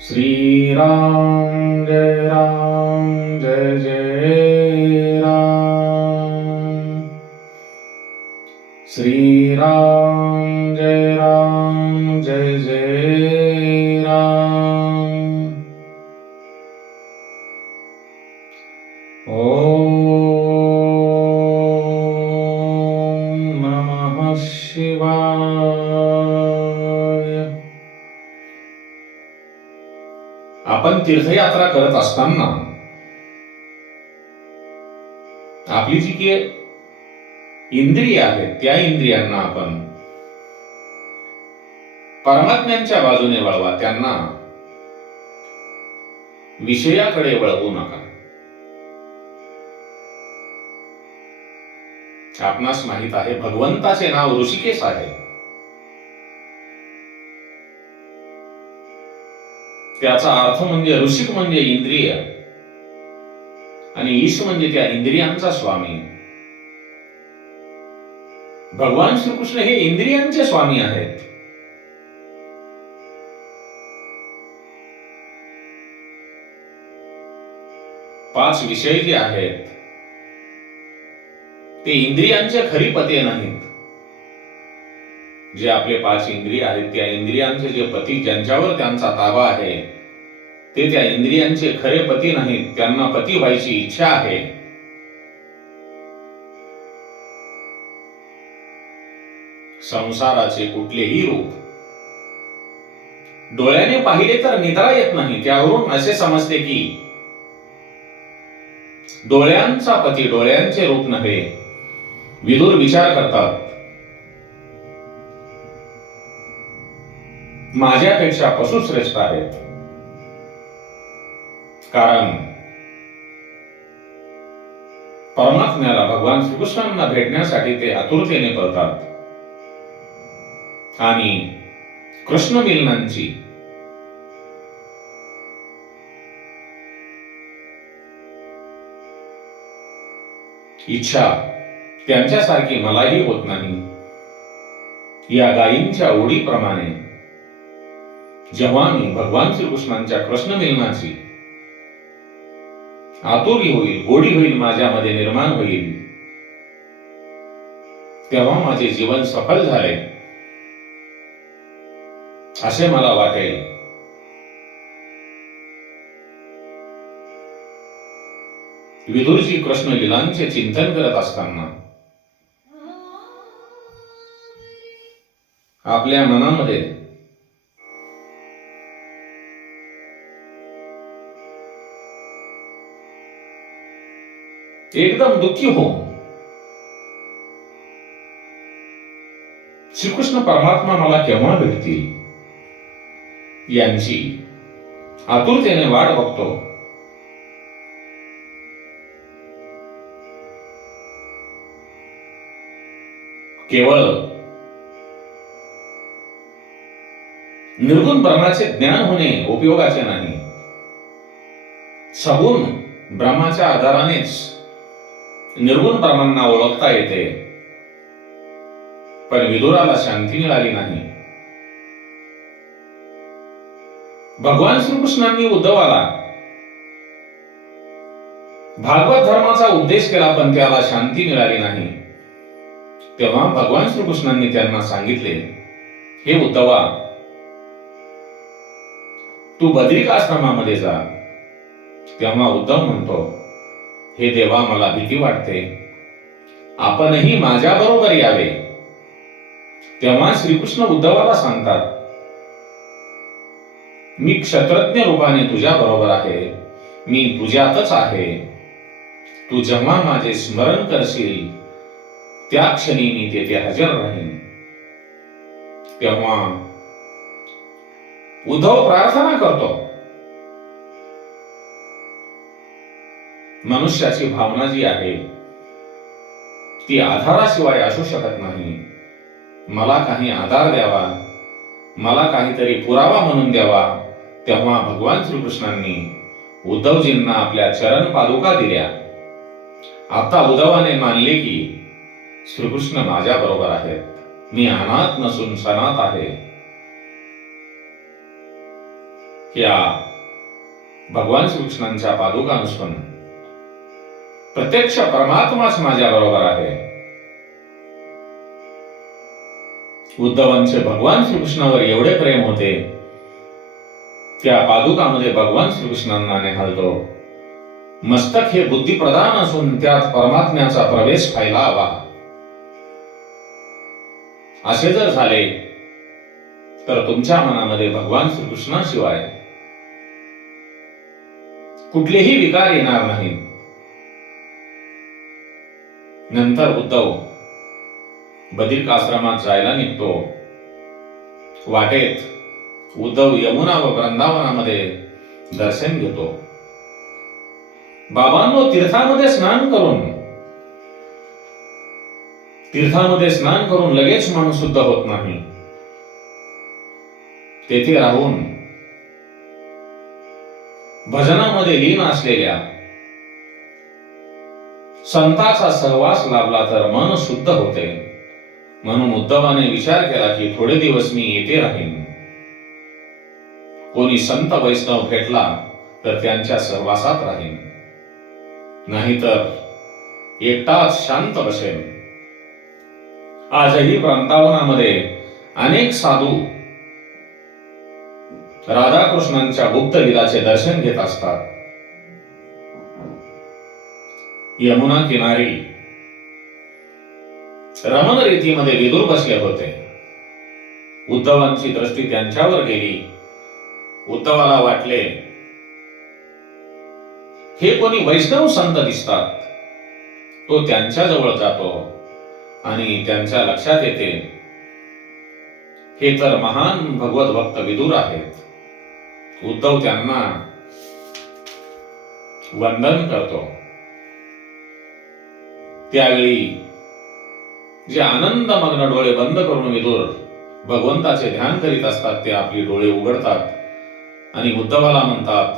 श्री राम जय जय राम। श्री राम जय जय राम। ओम नमः शिवाय। आपण तीर्थयात्रा करत असताना आपली जी की इंद्रिय आहेत त्या इंद्रियांना आपण परमात्म्यांच्या बाजूने वळवा, त्यांना विषयाकडे वळवू नका. आपणास माहित आहे भगवंताचे नाव ऋषिकेश आहे. त्याचा अर्थ म्हणजे ऋषिक म्हणजे इंद्रिय आणि ईश म्हणजे त्या इंद्रियांचा स्वामी. भगवान श्रीकृष्ण हे इंद्रियांचे स्वामी आहेत. पाच विषय जे आहेत ते इंद्रियांचे खरी पती नाहीत. जे आपले पाच इंद्रिय आहेत त्या इंद्रियांचे जे पती, ज्यांच्यावर त्यांचा ताबा आहे, ते त्या इंद्रियांचे खरे पती नाहीत. त्यांना पती व्हायची इच्छा आहे. संसाराचे कुठलेही रूप डोळ्याने पाहिले तर निद्रा येत नाही. त्यावरून असे समजते की डोळ्यांचा पती डोळ्यांचे रूप नव्हे. विदुर विचार करतात, माझ्यापेक्षा पशु श्रेष्ठ आहेत. कारण परमात्म्याला भगवान श्रीकृष्णांना भेटण्यासाठी ते आतुरतेने पळतात आणि कृष्ण मिलनांची इच्छा त्यांच्यासारखी मलाही होत नाही. या गायींच्या ओढीप्रमाणे जेव्हा मी भगवान श्रीकृष्णांच्या कृष्ण मिलनाची आतुरी होईल, गोडी होईल, माझ्यामध्ये निर्माण होईल, तेव्हा माझे जीवन सफल झाले असे मला वाटेल. विदुरजी कृष्ण लीलांचे चिंतन करत असताना आपल्या मनामध्ये एकदम दुःखी हो, श्रीकृष्ण परमात्मा मला केव्हा भेटतील यांची आतुरतेने वाट बघतो. केवळ निर्गुण ब्रह्माचे ज्ञान होणे उपयोगाचे नाही. सगुण ब्रह्माच्या आधारानेच निर्गुण ब्रह्मांना ओळखता येते. पण विदुराला शांती मिळाली नाही. भगवान श्रीकृष्णांनी उद्धवाला भागवत धर्माचा उपदेश केला, पण त्याला शांती मिळाली नाही. तेव्हा भगवान श्रीकृष्णांनी त्यांना सांगितले, हे उद्धवा, तू बद्रिकाश्रमामध्ये जा. तेव्हा उद्धव म्हणतो, हे देवा, मला भीती वाटते, आपणही माझ्या बरोबर यावे. तेव्हा श्रीकृष्ण उद्धवाला सांगतात, मी क्षत्रज्ञ रूपाने तुझ्या बरोबर आहे, मी तुझ्यातच आहे. तू जेव्हा माझे स्मरण करशील त्या क्षणी मी तेथे हजर राहीन. तेव्हा उद्धव प्रार्थना करतो, मनुष्याची भावना जी आहे ती आधाराशिवाय असू शकत नाही. मला काही आधार द्यावा, मला काहीतरी पुरावा म्हणून द्यावा. तेव्हा भगवान श्रीकृष्णांनी उद्धवजींना आपल्या चरण पादुका दिल्या. आता उद्धवाने मानले की श्रीकृष्ण माझ्या बरोबर आहेत, मी अनाथ नसून सनात आहे. या भगवान श्रीकृष्णांच्या पादुका नसून प्रत्यक्ष परमात्माच माझ्या बरोबर आहे. उद्धवांचे भगवान श्रीकृष्णावर एवढे प्रेम होते, त्या पादुकामध्ये भगवान श्रीकृष्णांना निहालतो. मस्तक हे बुद्धिप्रधान असून त्यात परमात्म्याचा प्रवेश व्हायला हवा. असे जर झाले तर तुमच्या मनामध्ये भगवान श्रीकृष्णाशिवाय कुठलेही विकार येणार नाहीत. नंतर उद्धव बद्रिक आश्रमात जायला निघतो. वाटेत उद्धव यमुना व वृंदावनामध्ये दर्शन घेतो. बाबांनो, तीर्थामध्ये स्नान करून लगेच मन शुद्ध होत नाही. तेथे राहून भजनामध्ये लीन असलेल्या संतांचा सहवास लाभला तर मन शुद्ध होते. म्हणून उद्धवाने विचार केला की थोडे दिवस मी येथे राहीन. कोणी संत वैष्णव भेटला तर त्यांच्या सहवासात राहीन, नाहीतर एकटाच शांत बसेन. आजही वृंदावनामध्ये अनेक साधू राधाकृष्णांच्या गुप्त लीलाचे दर्शन घेत असतात. यमुना किनारी रमण रीतीमध्ये विदुर बसले होते. उद्धवांची दृष्टी त्यांच्यावर गेली. उद्धवाला वाटले हे कोणी वैष्णव संत दिसतात. तो त्यांच्या जवळ जातो आणि त्यांच्या लक्षात येते हे तर महान भगवत भक्त विदुर आहेत. उद्धव त्यांना वंदन करतो. त्यावेळी जे आनंदमग्न डोळे बंद करून विदुर भगवंताचे ध्यान करीत असतात ते आपली डोळे उघडतात आणि उद्धवाला म्हणतात,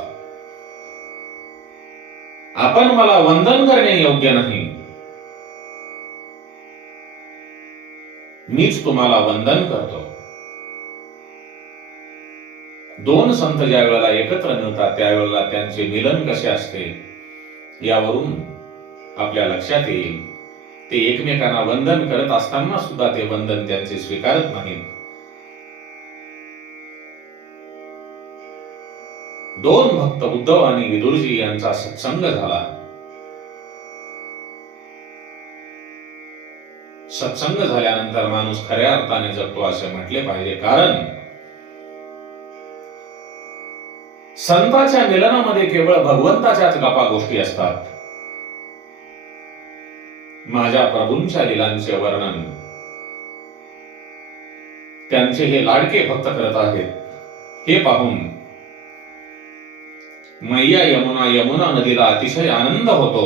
आपण मला वंदन करणे योग्य नाही, मीच तुम्हाला वंदन करतो. दोन संत ज्या वेळेला एकत्र मिळतात त्यावेळेला त्यांचे मिलन कसे असते यावरून आपल्या लक्षात येईल. ते एकमेकांना वंदन करत असताना सुद्धा ते वंदन त्यांचे स्वीकारत नाहीत. दोन भक्त उद्धव आणि विदुरजी यांचा सत्संग झाला. सत्संग झाल्यानंतर माणूस खऱ्या अर्थाने जगतो असे म्हटले पाहिजे. कारण संतांच्या मिलनामध्ये केवळ भगवंताच्याच गप्पा गोष्टी असतात. माझ्या प्रभूंच्या लीलांचे वर्णन त्यांचे हे लाडके भक्त करत आहेत हे पाहून मैया यमुना नदीला अतिशय आनंद होतो.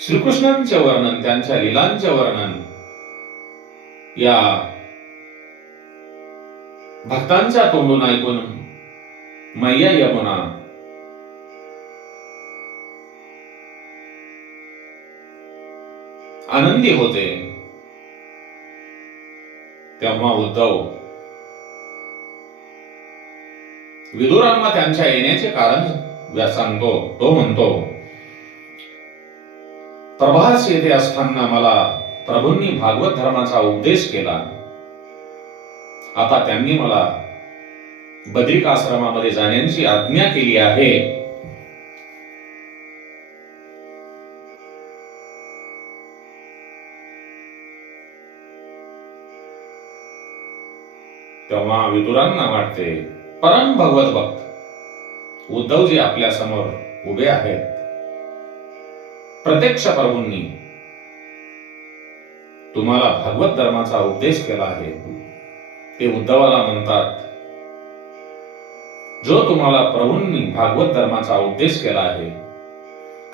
श्रीकृष्णांचे वर्णन, त्यांच्या लीलांचे वर्णन या भक्तांच्या तोंडून ऐकून मैया यमुना आनंदी होते. तेव्हा उद्धव विदुरांना त्यांच्या येण्याचे कारण सांगतो. तो म्हणतो, प्रभास येथे असताना मला प्रभूंनी भागवत धर्माचा उपदेश केला. आता त्यांनी मला बद्रिक आश्रमामध्ये जाण्याची आज्ञा केली आहे. तेव्हा विदुरांना वाटते परम भगवत भक्त उद्धवजी आपल्या समोर उभे आहेत. प्रत्यक्ष प्रभूंनी तुम्हाला भागवत धर्माचा उपदेश केला आहे. ते उद्धवाला म्हणतात, जो तुम्हाला प्रभूंनी भागवत धर्माचा उपदेश केला आहे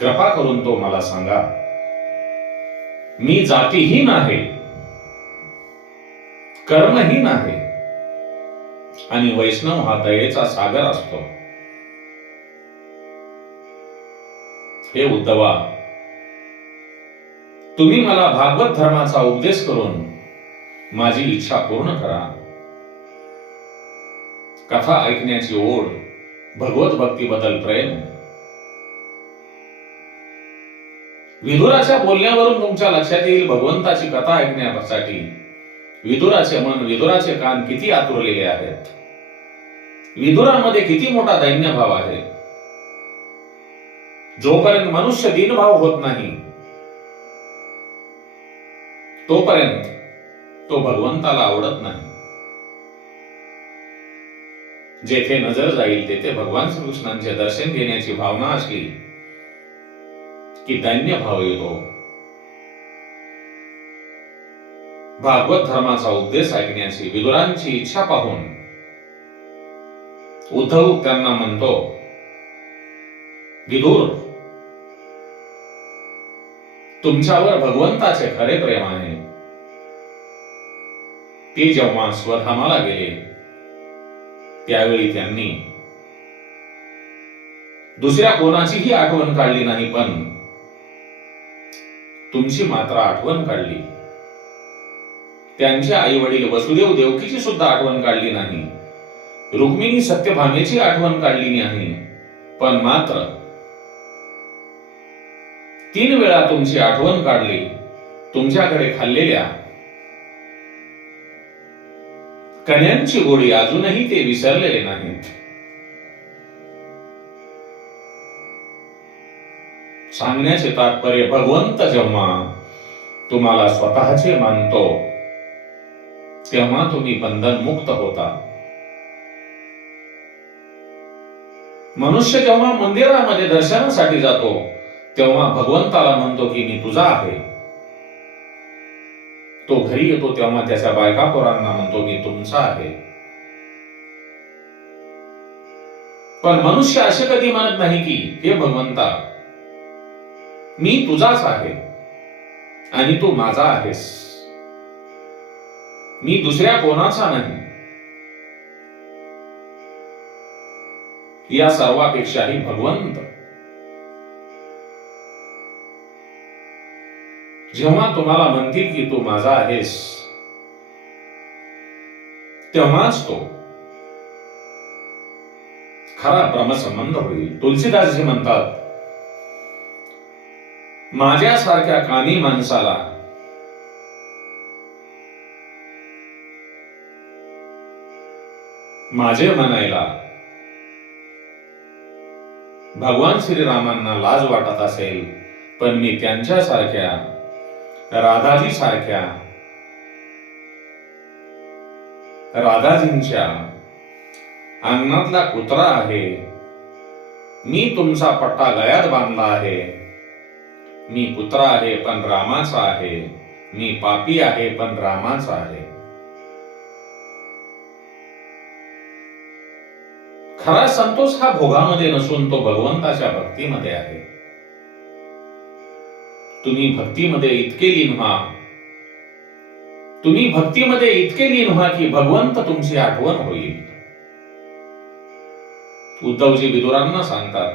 कृपा करून तो मला सांगा. मी जातीहीन आहे, कर्महीन आहे आणि वैष्णव हा दयेचा सागर असतो. हे उद्धवा, तुम्ही मला भागवत धर्माचा उपदेश करून माझी इच्छा पूर्ण करा. कथा ऐकण्याची ओढ भगवत भक्तीबद्दल प्रेम. विदुराच्या बोलण्यावरून तुमच्या लक्षात येईल भगवंताची कथा ऐकण्यासाठी विदुराचे मन, विदुराचे कान किती आतुरलेले आहेत. विदुरामध्ये किती मोठा दैन्यभाव आहे. जोपर्यंत मनुष्य दीनभाव होत नाही तोपर्यंत तो भगवंताला आवडत नाही. जेथे नजर जाईल तेथे भगवान श्रीकृष्णांचे दर्शन घेण्याची भावना असली की दैन्य भाव येतो. भागवत धर्माचा उपदेश ऐकण्याची विदुरांची इच्छा पाहून उद्धव त्यांना म्हणतो, विदुर, तुमच्यावर भगवंताचे खरे प्रेम आहे. ते जेव्हा स्वधामाला गेले त्यावेळी त्यांनी दुसऱ्या कोणाचीही आठवण काढली नाही, पण तुमची मात्र आठवण काढली. त्यांचे आई वडील वसुदेव देवकीची सुद्धा आठवण काढली नाही. रुक्मिणी सत्यभामेची आठवण काढली नाही, पण मात्र 3 वेळा तुमची आठवण काढली. तुमच्याकडे खाल्लेल्या कण्यांची गोडी अजूनही ते विसरलेले नाहीत. सांगण्याचे तात्पर्य, भगवंत जेव्हा तुम्हाला स्वतःचे मानतो तेव्हा तुम्ही बंधनमुक्त होता. मनुष्य जेव्हा मंदिरामध्ये दर्शनासाठी जातो तेव्हा भगवंताला म्हणतो की मी तुझा आहे. तो घरी येतो तेव्हा त्याच्या बायका पोरांना म्हणतो मी तुमचा आहे. पण मनुष्य असे कधी म्हणत नाही की हे भगवंता, मी तुझाच आहे आणि तू माझा आहेस. मी दुसऱ्या कोणाचा नाही. या सर्वापेक्षाही भगवंत जेव्हा तुम्हाला म्हणतील की तू माझा आहेस तेव्हाच तो खरा ब्रह्मसंबंध होईल. तुलसीदासजी म्हणतात, माझ्यासारख्या कानी माणसाला माझे म्हणायला भगवान श्रीरामांना लाज वाटत असेल, पण मी त्यांच्यासारख्या राधाजी सारख्या राधाजींच्या अंगणातला कुत्रा आहे. मी तुमचा पट्टा गळ्यात बांधला आहे. मी कुत्रा आहे पण रामाचा आहे. मी पापी आहे पण रामाचा आहे. खरा संतोष हा भोगामध्ये नसून तो भगवंताच्या भक्तीमध्ये आहे. तुम्ही भक्तीमध्ये इतके लीन व्हा, तुम्ही भक्तीमध्ये इतके लीन व्हा की भगवंत तुमची आठवण होईल. उद्धवजी विदुरांना सांगतात,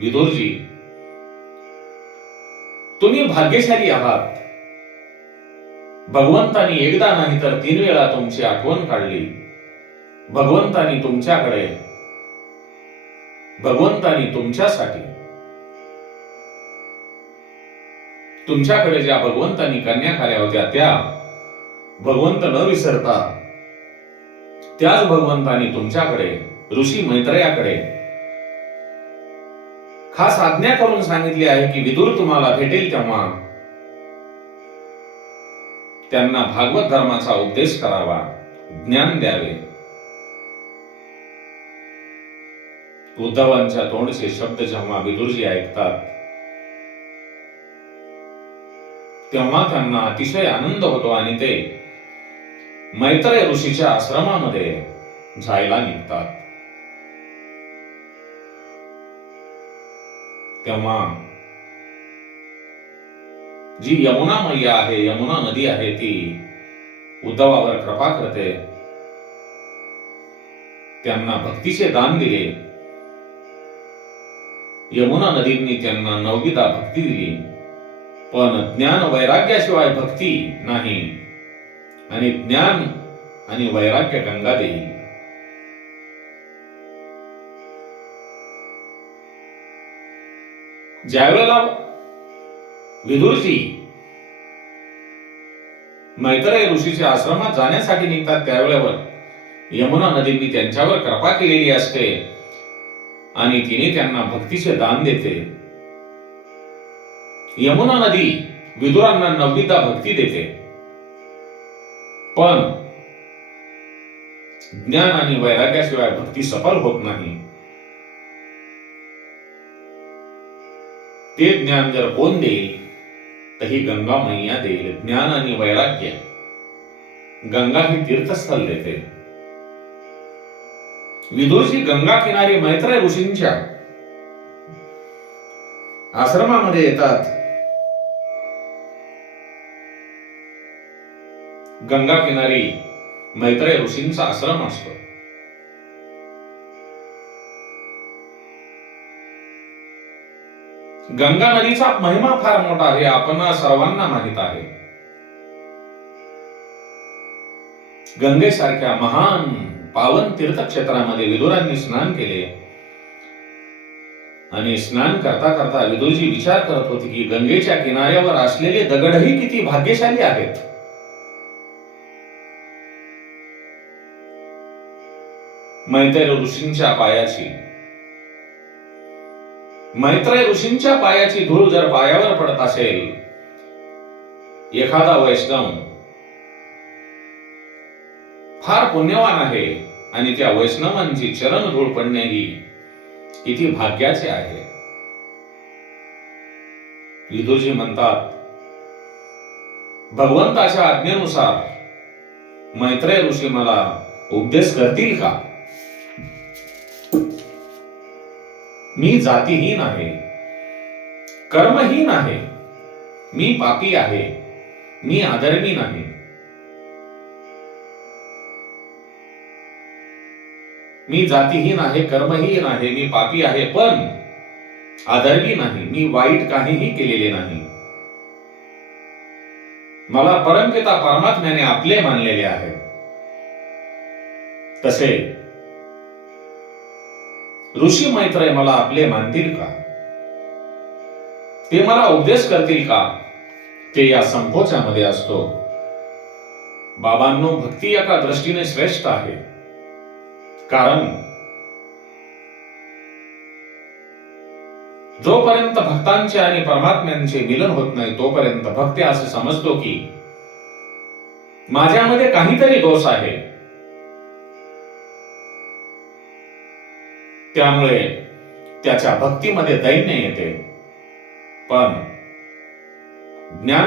विदुरजी, तुम्ही भाग्यशाली आहात. भगवंतानी एकदा नाही तर 3 वेळा तुमची आठवण काढली. भगवंतानी तुमच्याकडे, भगवंतानी तुमच्यासाठी, तुमच्याकडे ज्या भगवंतानी कन्या खाल्या होत्या त्या भगवंत न विसरता त्याच भगवंतानी तुमच्याकडे ऋषी मैत्रेयाकडे खास आज्ञा करून सांगितली आहे की विदुर तुम्हाला भेटेल तेव्हा त्यांना भागवत धर्माचा उपदेश करावा, ज्ञान द्यावे. उद्धवांच्या तोंडचे शब्द जेव्हा विदुरजी ऐकतात तेव्हा त्यांना अतिशय आनंद होतो आणि ते मैत्रेय ऋषीच्या आश्रमामध्ये जायला निघतात. तेव्हा जी यमुना मैया आहे, यमुना नदी आहे, ती उद्धवावर कृपा करते. त्यांना भक्तीचे दान दिले. यमुना नदींनी त्यांना 9वीदा भक्ती दिली. पण ज्ञान वैराग्याशिवाय भक्ती नाही आणि ज्ञान आणि वैराग्य गंगा देईल. ज्यावेळेला विदुरजी मैत्रेय ऋषीच्या आश्रमात जाण्यासाठी निघतात त्यावेळेवर यमुना नदीने त्यांच्यावर कृपा केलेली असते आणि तिने त्यांना भक्तीचे दान देते. यमुना नदी विदुरांना 9वीदा भक्ती देते, पण ज्ञान आणि वैराग्याशिवाय भक्ती सफल होत नाही. ते ज्ञान जर कोण देईल तर ही गंगा मैया देईल. ज्ञान आणि वैराग्य गंगा ही तीर्थस्थल देते. विदुरजी गंगा किनारी मैत्रेय ऋषींच्या आश्रमामध्ये येतात. गंगा किनारी मैत्रेय ऋषींचा आश्रम असतो. गंगा नदीचा महिमा फार मोठा आहे, आपण सर्वांना माहित आहे. गंगेसारख्या महान पावन तीर्थक्षेत्रामध्ये विदुरांनी स्नान केले आणि स्नान करता करता विदुरजी विचार करत होते की गंगेच्या किनाऱ्यावर असलेले दगडही किती भाग्यशाली आहेत. मैत्रेय ऋषींच्या पायाची धूळ जर पायावर पडत असेल, एखादा वैष्णव फार पुण्यवान आहे आणि त्या वैष्णवांची चरण धूळ पडणे ही किती भाग्याचे आहे. विदुरजी म्हणतात, भगवंताच्या आज्ञेनुसार मैत्रेय ऋषी मला उपदेश करतील का? मी जातीहीन आहे, कर्महीन आहे, मी पापी आहे, मी अधर्मी नाही. मी जातीहीन आहे, कर्महीन आहे, मी पापी आहे, पण अधर्मी नाही. मी वाईट काहीही केलेले नाही. मला परमपिता परमात्म्याने आपले मानलेले आहे. तसे ऋषी मैत्रेय मला आपले मानतील का? ते मला उपदेश करतील का? ते या संकोचामध्ये असतो. बाबांनो, भक्ती एका दृष्टीने श्रेष्ठ आहे, कारण जोपर्यंत भक्तांचे आणि परमात्म्यांचे मिलन होत नाही तोपर्यंत भक्त असे समजतो की माझ्यामध्ये काहीतरी दोष आहे. त्यामुळे त्याच्या भक्तीमध्ये दैन्य येते. पण ज्ञान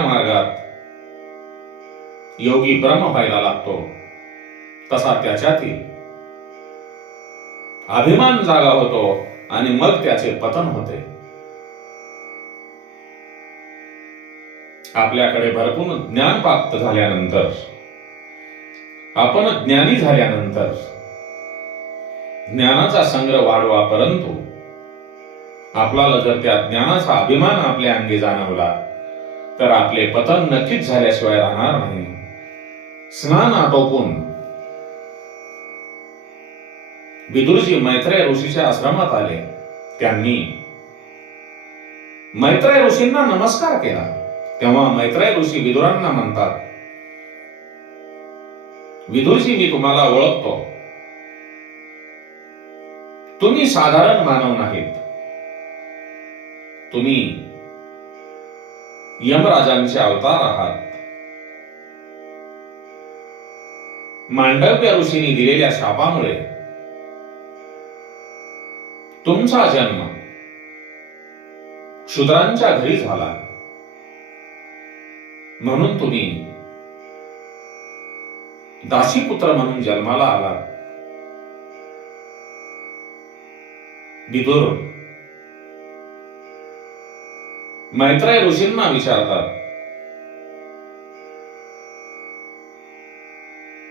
मार्गात योगी ब्रह्म व्हायला लागतो. तसा त्याच्यातील अभिमान जागा होतो आणि मग त्याचे पतन होते. आपल्याकडे भरपूर ज्ञान प्राप्त झाल्यानंतर, आपण ज्ञानी झाल्यानंतर ज्ञानाचा संग्रह वाढवा, परंतु आपल्याला जर त्या ज्ञानाचा अभिमान आपल्या अंगी जाणवला तर आपले पतन नक्कीच झाल्याशिवाय राहणार नाही. स्नान आटोपून विदुरजी मैत्रेय ऋषीच्या आश्रमात आले. त्यांनी मैत्रेय ऋषींना नमस्कार केला. तेव्हा मैत्रेय ऋषी विदुरांना म्हणतात, विदुरजी, मी तुम्हाला ओळखतो. तुम्ही साधारण मानव नाहीत. तुम्ही यमराजांचे अवतार आहात. मांडव्य ऋषींनी दिलेल्या शापामुळे तुमचा जन्म शूद्रांच्या घरी झाला, म्हणून तुम्ही दासीपुत्र म्हणून जन्माला आलात. विदुर मैत्रेय ऋषींना विचारतात,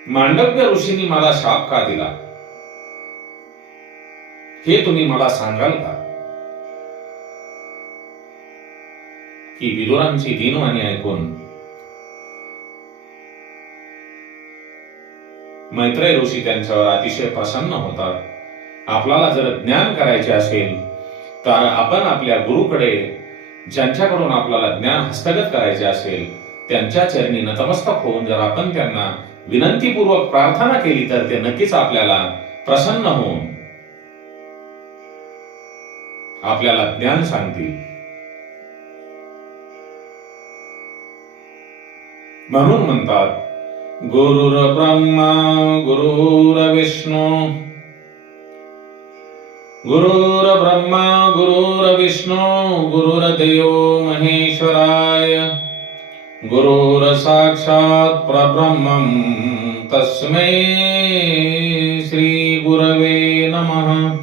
मांडव्य ऋषींनी मला शाप का दिला हे तुम्ही मला सांगाल का? ही विदुरांची दीनवाणी ऐकून मैत्रेय ऋषी त्यांच्यावर अतिशय प्रसन्न होतात आपल्याला जर ज्ञान करायचे असेल तर आपण आपल्या गुरुकडे, ज्यांच्याकडून आपल्याला ज्ञान हस्तगत करायचे असेल, त्यांच्या चरणी नतमस्तक होऊन जर आपण त्यांना विनंतीपूर्वक प्रार्थना केली तर ते नक्कीच आपल्याला प्रसन्न होऊन आपल्याला ज्ञान सांगतील. म्हणून म्हणतात, गुरुर ब्रह्मा गुरुर्विष्णू गुरुर्ब्रह्मा गुरुर्विष्णू गुरुर्देव महेश्वराय गुरुर साक्षात परब्रह्मं तस्मै श्री गुरवे नमः.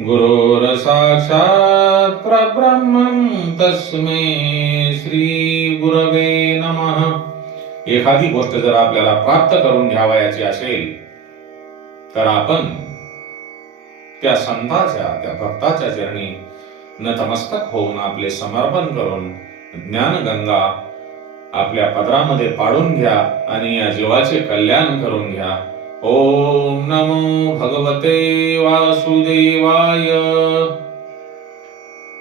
गुरुर साक्षात परब्रह्मं तस्मै श्री गुरवे नमः. एखादी गोष्ट जर आपल्याला प्राप्त करून घ्यावयाची असेल तर आपण त्या संताच्या, त्या भक्ताच्या चरणी नतमस्तक होऊन आपले समर्पण करून ज्ञानगंगा आपल्या पदरामध्ये पाडून घ्या आणि या जीवाचे कल्याण करून घ्या. ओम नमो भगवते वासुदेवाय.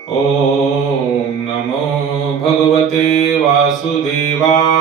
ओम नमो भगवते वासुदेवाय.